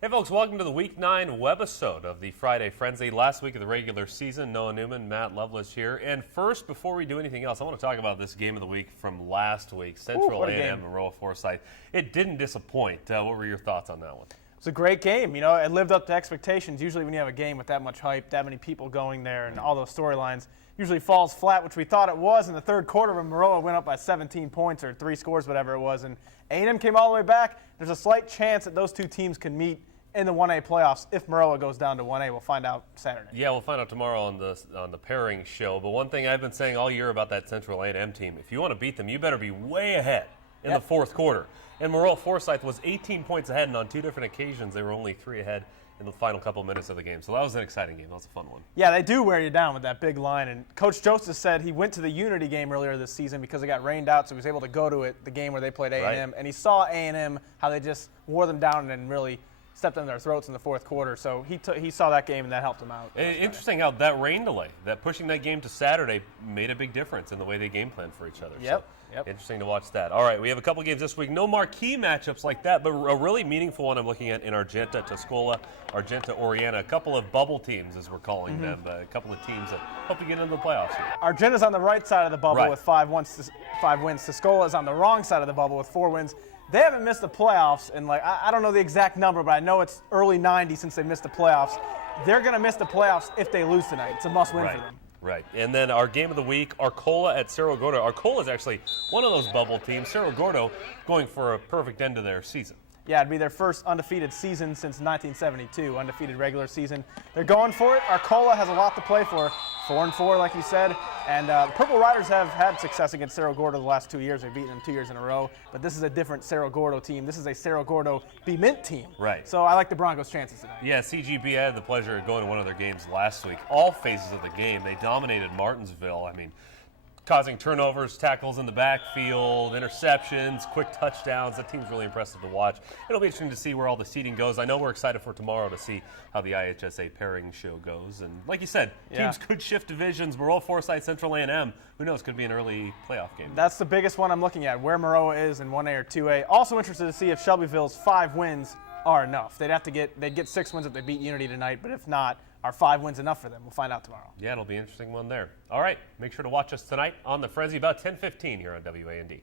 Hey folks, welcome to the Week 9 webisode of the Friday Frenzy. Last week of the regular season, Noah Newman, Matt Lovelace here. And first, before we do anything else, I want to talk about this game of the week from last week, Central A&M and Royal Forsyth. It didn't disappoint. What were your thoughts on that one? It was a great game. You know, it lived up to expectations. Usually when you have a game with that much hype, that many people going there, and all those storylines, usually falls flat, which we thought it was in the third quarter when Maroa went up by 17 points or 3 scores, whatever it was. And A&M came all the way back. There's a slight chance that those two teams can meet in the 1A playoffs if Maroa goes down to 1A. We'll find out Saturday. Yeah, we'll find out tomorrow on the pairing show. But one thing I've been saying all year about that Central A&M team, if you want to beat them, you better be way ahead in the fourth quarter. And Royal Forsyth was 18 points ahead, and on 2 different occasions they were only 3 ahead in the final couple minutes of the game. So that was an exciting game. That was a fun one. Yeah, they do wear you down with that big line. And Coach Joseph said he went to the Unity game earlier this season because it got rained out, so he was able to go to it, the game where they played A&M. Right. And he saw A&M, how they just wore them down and really stepped on their throats in the fourth quarter. So he saw that game, and that helped him out. Interesting how that rain delay, that pushing that game to Saturday, made a big difference in the way they game planned for each other. Yep. So, interesting to watch that. All right, we have a couple games this week. No marquee matchups like that, but a really meaningful one I'm looking at in Argenta, Tuscola, Argenta, Oriana. A couple of bubble teams, as we're calling them. A couple of teams that hope to get into the playoffs here. Argenta's on the right side of the bubble with 5 wins. Tuscola is on the wrong side of the bubble with 4 wins. They haven't missed the playoffs in, I don't know the exact number, but I know it's early 90s since they missed the playoffs. They're going to miss the playoffs if they lose tonight. It's a must-win for them. Right. And then our game of the week, Arcola at Cerro Gordo. Arcola is actually one of those bubble teams. Cerro Gordo going for a perfect end to their season. Yeah, it'd be their first undefeated season since 1972, undefeated regular season. They're going for it. Arcola has a lot to play for, 4-4, like you said. And the Purple Riders have had success against Cerro Gordo the last 2 years. They've beaten them 2 years in a row. But this is a different Cerro Gordo team. This is a Cerro Gordo B-Mint team. Right. So I like the Broncos' chances tonight. Yeah, CGB, I had the pleasure of going to one of their games last week. All phases of the game, they dominated Martinsville. I mean, causing turnovers, tackles in the backfield, interceptions, quick touchdowns. That team's really impressive to watch. It'll be interesting to see where all the seeding goes. I know we're excited for tomorrow to see how the IHSA pairing show goes. And like you said, teams could shift divisions. Royal Forsyth, Central A&M, who knows, could be an early playoff game. That's the biggest one I'm looking at, where Maroa is in 1A or 2A. Also interested to see if Shelbyville's 5 wins are enough. They'd get 6 wins if they beat Unity tonight, but if not, are 5 wins enough for them? We'll find out tomorrow. Yeah, it'll be an interesting one there. All right, make sure to watch us tonight on the Frenzy about 10:15 here on WAND.